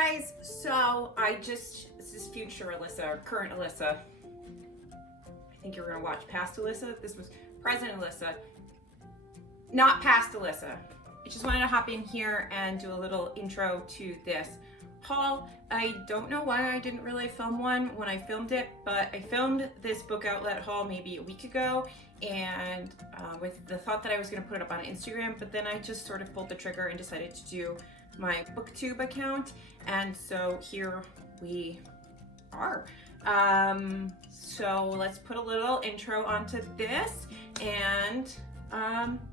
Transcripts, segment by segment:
guys, so this is future Alyssa, or current Alyssa. I think you're gonna watch past Alyssa. This was present Alyssa, not past Alyssa. I just wanted to hop in here and do a little intro to this haul. I don't know why I didn't really film one when I filmed it, but I filmed this book outlet haul maybe a week ago, and with the thought that I was gonna put it up on Instagram, but then I just sort of pulled the trigger and decided to do my booktube account, and so here we are. So let's put a little intro onto this, and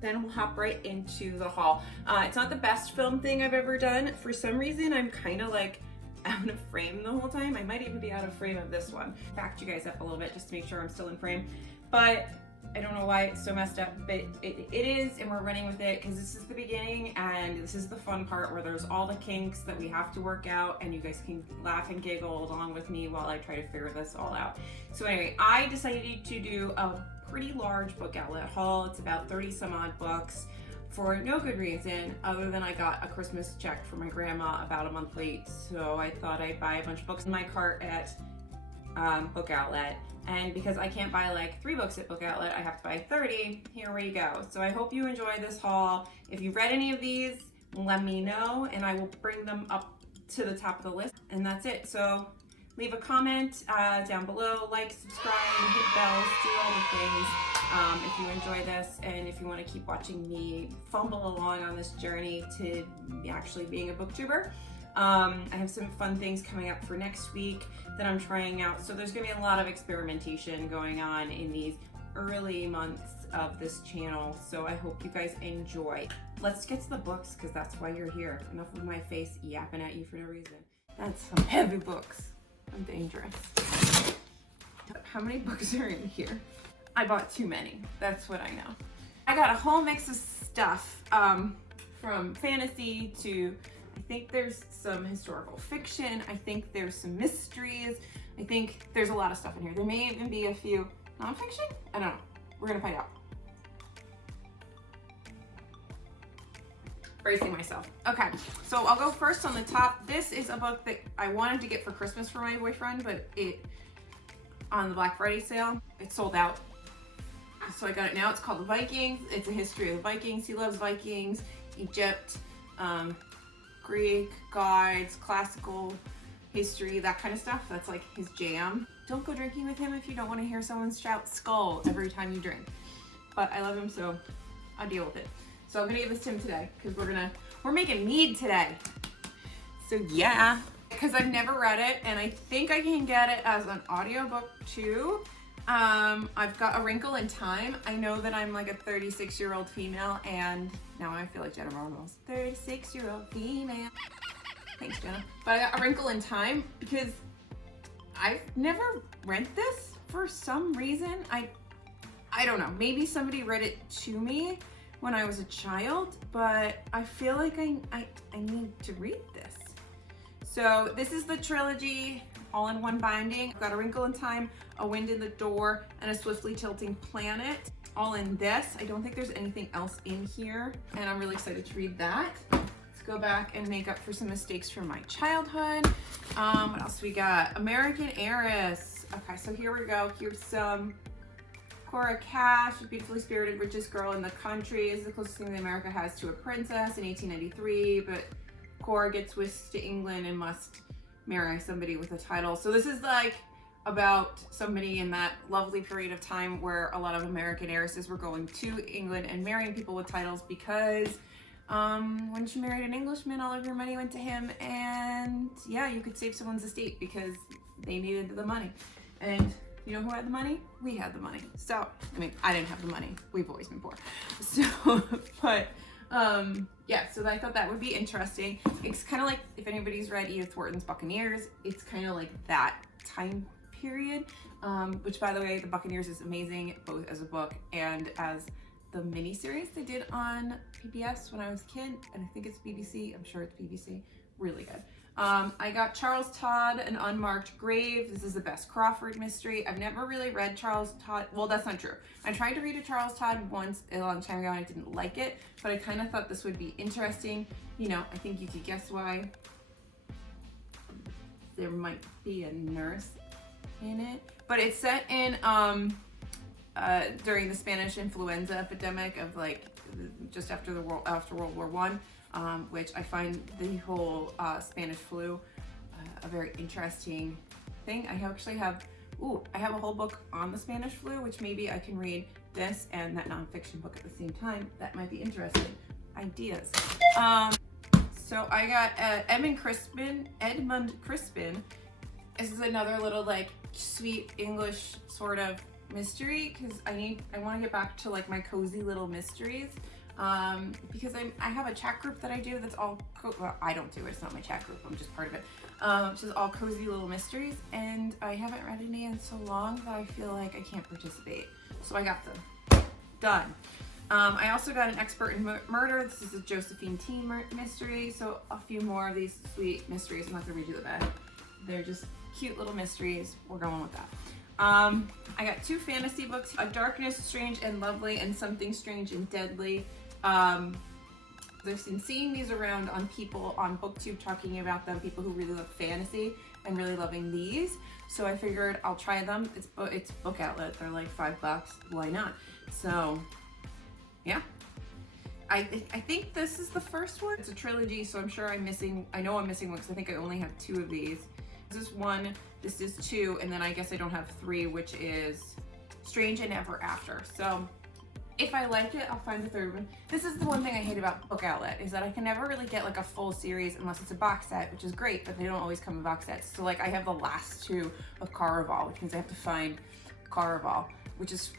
then we'll hop right into the haul. It's not the best film thing I've ever done. For some reason, I'm kind of like out of frame the whole time. I might even be out of frame of this one. Backed you guys up a little bit just to make sure I'm still in frame, but I don't know why it's so messed up, but it is, and we're running with it because this is the beginning and this is the fun part where there's all the kinks that we have to work out, and you guys can laugh and giggle along with me while I try to figure this all out. So anyway, I decided to do a pretty large book outlet haul. It's about 30 some odd books for no good reason other than I got a Christmas check from my grandma about a month late, so I thought I'd buy a bunch of books in my cart at book outlet. And because I can't buy like 3 books at book outlet, I have to buy 30. Here we go. So I hope you enjoy this haul. If you've read any of these, let me know and I will bring them up to the top of the list. And that's it. So leave a comment down below, like, subscribe, hit bells, do all the things if you enjoy this, and if you want to keep watching me fumble along on this journey to actually being a booktuber. I have some fun things coming up for next week that I'm trying out. So there's gonna be a lot of experimentation going on in these early months of this channel. So I hope you guys enjoy. Let's get to the books because that's why you're here. Enough of my face yapping at you for no reason. That's some heavy books. I'm dangerous. How many books are in here? I bought too many. That's what I know. I got a whole mix of stuff from fantasy to, I think there's some historical fiction. I think there's some mysteries. I think there's a lot of stuff in here. There may even be a few nonfiction. I don't know. We're gonna find out. Bracing myself. Okay, so I'll go first on the top. This is a book that I wanted to get for Christmas for my boyfriend, but on the Black Friday sale, it sold out. So I got it now. It's called The Vikings. It's a history of the Vikings. He loves Vikings, Egypt, Greek gods, classical history, that kind of stuff. That's like his jam. Don't go drinking with him if you don't want to hear someone shout skull every time you drink. But I love him, so I'll deal with it. So I'm gonna give this to him today because we're making mead today. So yeah, because I've never read it and I think I can get it as an audiobook too. I've got A Wrinkle in Time. I know that I'm like a 36-year-old female, and now I feel like Jenna Marbles. 36-year-old female. Thanks, Jenna. But I got A Wrinkle in Time because I've never read this for some reason. I don't know. Maybe somebody read it to me when I was a child, but I feel like I need to read this. So this is the trilogy, all in one binding. I've got A Wrinkle in Time, A Wind in the Door, and A Swiftly Tilting Planet, all in this. I don't think there's anything else in here, and I'm really excited to read that. Let's go back and make up for some mistakes from my childhood. What else we got? American Heiress. Okay, so here we go. Here's some Cora Cash, beautifully spirited, richest girl in the country, is the closest thing that America has to a princess in 1893, but Cora gets whisked to England and must marry somebody with a title. So this is like about somebody in that lovely period of time where a lot of American heiresses were going to England and marrying people with titles because when she married an Englishman, all of your money went to him, and yeah, you could save someone's estate because they needed the money. And you know who had the money? We had the money. So, I mean, I didn't have the money. We've always been poor. So, but yeah, so I thought that would be interesting. It's kind of like, if anybody's read Edith Wharton's Buccaneers, it's kind of like that time period, which, by the way, The Buccaneers is amazing, both as a book and as the miniseries they did on PBS when I was a kid, and I think it's BBC. I'm sure it's BBC. Really good. I got Charles Todd, An Unmarked Grave. This is the Bess Crawford mystery. I've never really read Charles Todd. Well, that's not true. I tried to read a Charles Todd once a long time ago and I didn't like it, but I kind of thought this would be interesting. You know, I think you could guess why. there might be a nurse in it, but it's set in during the Spanish influenza epidemic of like just after World War One, which I find the whole Spanish flu a very interesting thing. I actually have I have a whole book on the Spanish flu, which maybe I can read this and that nonfiction book at the same time. That might be interesting. Ideas. So I got Edmund Crispin. This is another little like sweet English sort of mystery, because I want to get back to like my cozy little mysteries, because I have a chat group that I do that's all well, I don't do it, it's not my chat group, I'm just part of it, which is all cozy little mysteries, and I haven't read any in so long that I feel like I can't participate, so I got them done. I also got an expert in murder. This is a Josephine teen mystery, so a few more of these sweet mysteries. I'm not gonna redo the back. They're just cute little mysteries. We're going with that. I got 2 fantasy books, A Darkness Strange and Lovely and Something Strange and Deadly. I've been seeing these around on people on BookTube talking about them, people who really love fantasy and really loving these. So I figured I'll try them. It's Book Outlet. They're like $5. Why not? So yeah. I think this is the first one. It's a trilogy, so I'm sure I know I'm missing one because I think I only have 2 of these. This is 1, this is 2, and then I guess I don't have 3, which is Strange and Ever After. So if I like it, I'll find the 3rd one. This is the one thing I hate about Book Outlet, is that I can never really get like a full series unless it's a box set, which is great, but they don't always come in box sets. So like I have the last 2 of Caraval, which means I have to find Caraval, which is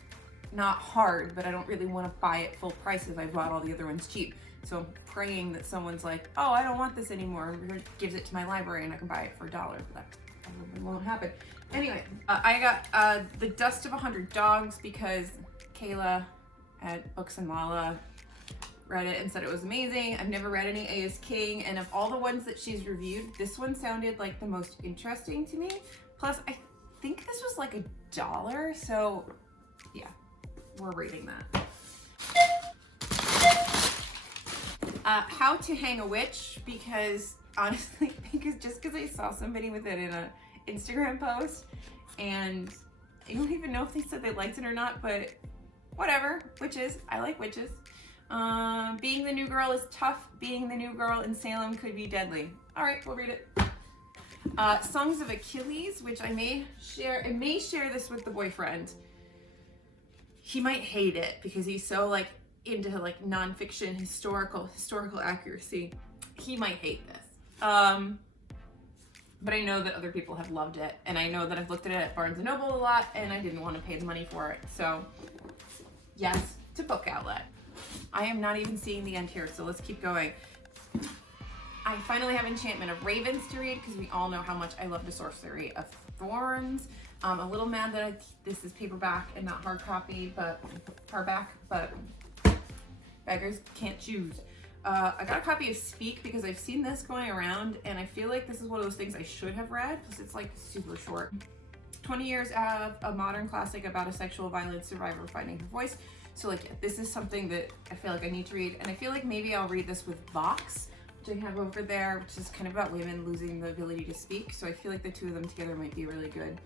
not hard, but I don't really want to buy it full price if I bought all the other ones cheap. So I'm praying that someone's like, oh, I don't want this anymore, and gives it to my library and I can buy it for $1. But that probably won't happen. Anyway, I got The Dust of 100 Dogs because Kayla at Books and Mala read it and said it was amazing. I've never read any A.S. King, and of all the ones that she's reviewed, this one sounded like the most interesting to me. Plus, I think this was like $1, so yeah, we're reading that. How to Hang a Witch, because honestly, just because I saw somebody with it in an Instagram post, and I don't even know if they said they liked it or not, but whatever. Witches, I like witches. Being the New Girl is tough. Being the New Girl in Salem could be deadly. All right, we'll read it. Songs of Achilles, which I may share this with the boyfriend. He might hate it because he's so like into like nonfiction, historical accuracy. He might hate this. But I know that other people have loved it, and I know that I've looked at it at Barnes & Noble a lot, and I didn't want to pay the money for it. So yes to Book Outlet. I am not even seeing the end here, so let's keep going. I finally have Enchantment of Ravens to read because we all know how much I love The Sorcery of Thorns. A little mad that this is paperback and not hard copy, but hardback, but beggars can't choose. I got a copy of Speak because I've seen this going around, and I feel like this is one of those things I should have read because it's like super short. 20 years of a modern classic about a sexual violence survivor finding her voice. So like this is something that I feel like I need to read, and I feel like maybe I'll read this with Vox, which I have over there, which is kind of about women losing the ability to speak. So I feel like the 2 of them together might be a really good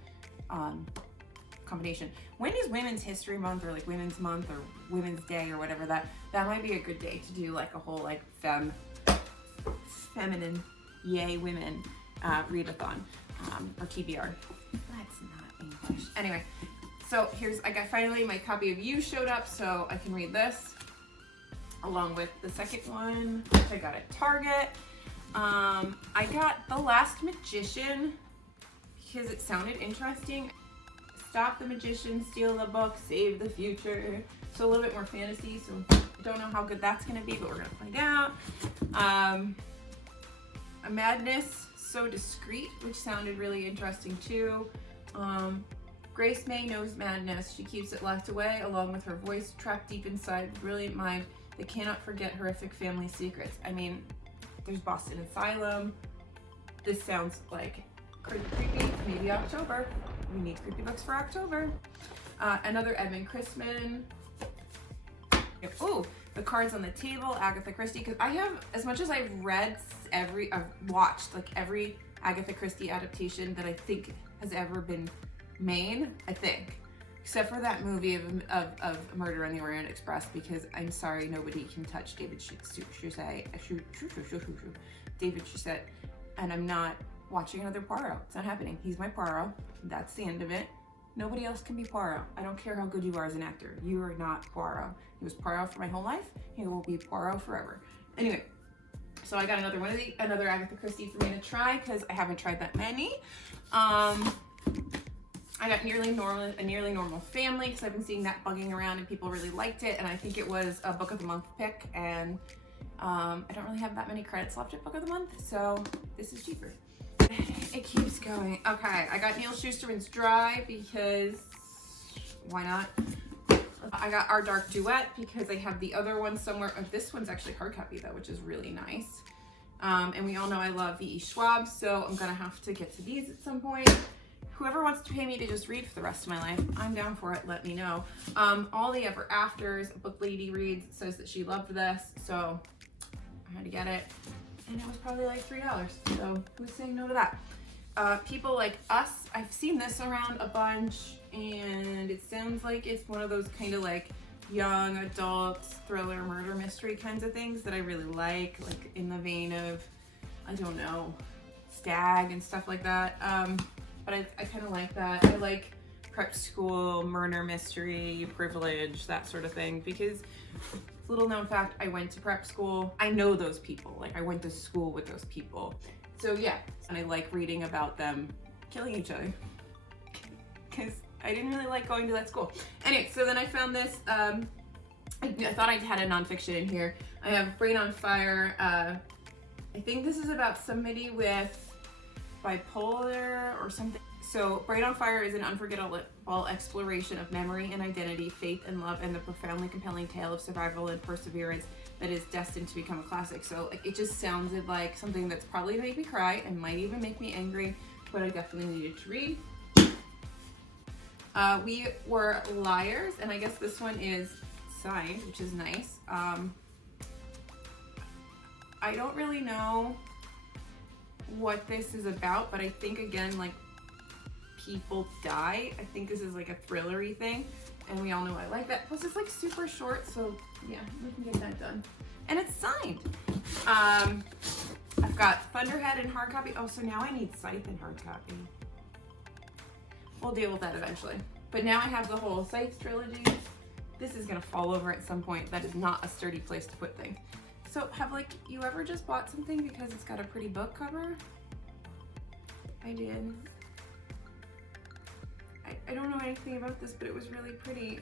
combination. When is Women's History Month, or like Women's Month, or Women's Day, or whatever, that might be a good day to do like a whole like feminine yay women readathon, or TBR. That's not English. Anyway, so I got finally my copy of You showed up, so I can read this along with the second one, which I got at Target. I got The Last Magician because it sounded interesting. Stop the magician, steal the book, save the future. So a little bit more fantasy, so I don't know how good that's gonna be, but we're gonna find out. A Madness So Discreet, which sounded really interesting too. Grace May knows madness. She keeps it locked away, along with her voice trapped deep inside the brilliant mind that cannot forget horrific family secrets. I mean, there's Boston Asylum. This sounds like creepy. Maybe October. We need creepy books for October. Another Edmund Crispin. Ooh, The Cards on the Table, Agatha Christie. Because I have, as much as I've watched like every Agatha Christie adaptation that I think has ever been made, I think. Except for that movie of Murder on the Orient Express, because I'm sorry, nobody can touch David Chaussette, and I'm not watching another Poirot. It's not happening. He's my Poirot. That's the end of it. Nobody else can be Poirot. I don't care how good you are as an actor. You are not Poirot. He was Poirot for my whole life. He will be Poirot forever. Anyway, so I got another Agatha Christie for me to try, because I haven't tried that many. I got a Nearly Normal Family, because I've been seeing that bugging around and people really liked it, and I think it was a Book of the Month pick, and I don't really have that many credits left at Book of the Month, so this is cheaper. It keeps going. Okay, I got Neil Shusterman's Dry, because why not? I got Our Dark Duet, because I have the other one somewhere. Oh, this one's actually hard copy though, which is really nice. And we all know I love V.E. Schwab, so I'm gonna have to get to these at some point. Whoever wants to pay me to just read for the rest of my life, I'm down for it, let me know. All the Ever Afters, a book lady reads, says that she loved this, so I had to get it. And it was probably like $3, so who's saying no to that? People Like Us, I've seen this around a bunch, and it sounds like it's one of those kind of like young adult thriller murder mystery kinds of things that I really like in the vein of, I don't know, Stag and stuff like that. But I kind of like that. I like prep school, murder mystery, privilege, that sort of thing, because little known fact, I went to prep school. I know those people. Like, I went to school with those people. So yeah, and I like reading about them killing each other, because I didn't really like going to that school. Anyway, so then I found this, I thought I had a nonfiction in here. I have Brain on Fire. I think this is about somebody with bipolar or something. So Brain on Fire is an unforgettable exploration of memory and identity, faith and love, and the profoundly compelling tale of survival and perseverance that is destined to become a classic. So like, it just sounded like something that's probably gonna make me cry and might even make me angry, but I definitely needed to read. We Were Liars, and I guess this one is signed, which is nice. I don't really know what this is about, but I think again, like, people die. I think this is like a thrillery thing, and we all know I like that. Plus it's like super short, so yeah, we can get that done. And it's signed. I've got Thunderhead in hard copy. Oh, so now I need Scythe in hard copy. We'll deal with that eventually. But now I have the whole Scythe trilogy. This is gonna fall over at some point. That is not a sturdy place to put things. So have like, you ever just bought something because it's got a pretty book cover? I did. I don't know anything about this, but it was really pretty.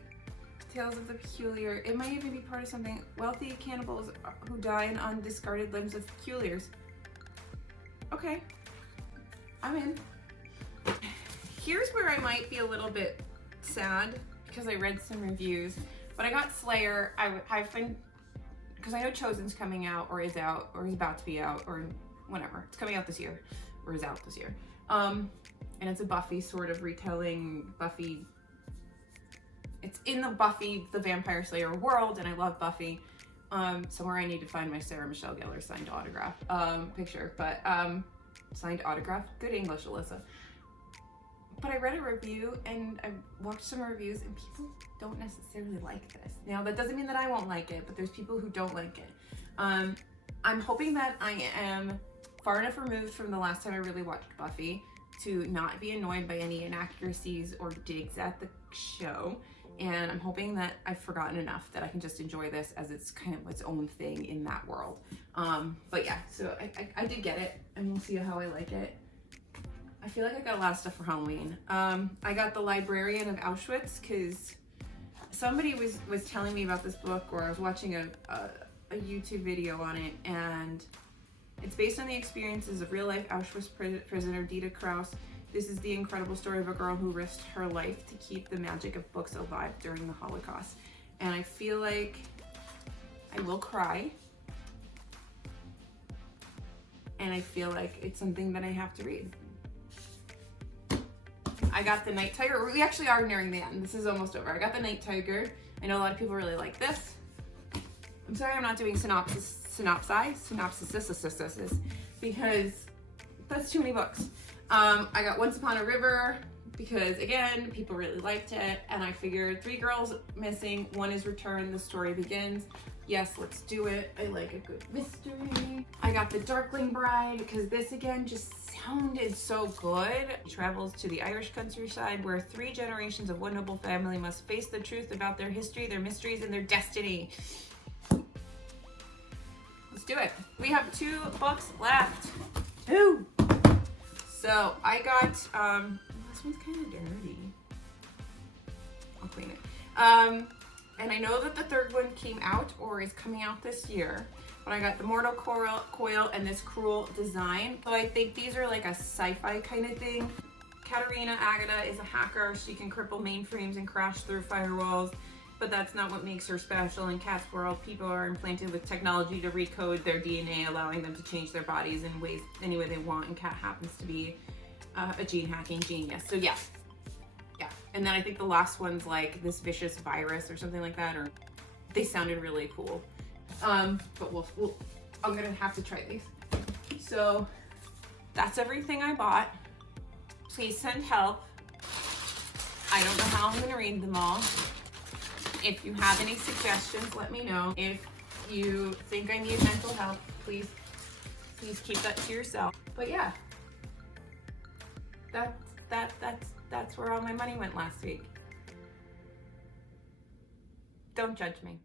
Tales of the Peculiar. It might even be part of something. Wealthy cannibals who die on discarded limbs of peculiars. Okay, I'm in. Here's where I might be a little bit sad, because I read some reviews, but I got Slayer. I've been, because I know Chosen's coming out, or is out, or is about to be out, or whatever. It's coming out this year, or is out this year. And it's a Buffy sort of retelling. Buffy, it's in the Buffy the Vampire Slayer world, and I love Buffy. Somewhere I need to find my Sarah Michelle Gellar signed autograph picture, but signed autograph, good English, Alyssa. But I read a review, and I watched some reviews, and people don't necessarily like this. Now, that doesn't mean that I won't like it, but there's people who don't like it. I'm hoping that I am far enough removed from the last time I really watched Buffy to not be annoyed by any inaccuracies or digs at the show. And I'm hoping that I've forgotten enough that I can just enjoy this as it's kind of its own thing in that world. But yeah, so I did get it, and we'll see how I like it. I feel like I got a lot of stuff for Halloween. I got The Librarian of Auschwitz, because somebody was telling me about this book, or I was watching a YouTube video on it, and it's based on the experiences of real-life Auschwitz prisoner Dita Kraus. This is the incredible story of a girl who risked her life to keep the magic of books alive during the Holocaust. And I feel like I will cry. And I feel like it's something that I have to read. I got The Night Tiger. We actually are nearing the end. This is almost over. I got The Night Tiger. I know a lot of people really like this. I'm sorry I'm not doing synopsis, because that's too many books. I got Once Upon a River because again, people really liked it, and I figured 3 girls missing, 1 is returned, the story begins. Yes, let's do it. I like a good mystery. I got The Darkling Bride because this again just sounded so good. He travels to the Irish countryside where 3 generations of one noble family must face the truth about their history, their mysteries, and their destiny. Let's do it. We have 2 books left. 2. So I got, this one's kind of dirty. I'll clean it. And I know that the 3rd one came out or is coming out this year, but I got the Mortal Coil and this Cruel Design. So I think these are like a sci-fi kind of thing. Katerina Agata is a hacker. She can cripple mainframes and crash through firewalls, but that's not what makes her special. In Kat's world, people are implanted with technology to recode their DNA, allowing them to change their bodies in ways any way they want, and Kat happens to be a gene hacking genius. So yeah. And then I think the last one's like this vicious virus or something like that, or they sounded really cool. But I'm gonna have to try these. So that's everything I bought. Please send help. I don't know how I'm gonna read them all. If you have any suggestions, let me know. If you think I need mental help, please keep that to yourself. But yeah, that's where all my money went last week. Don't judge me.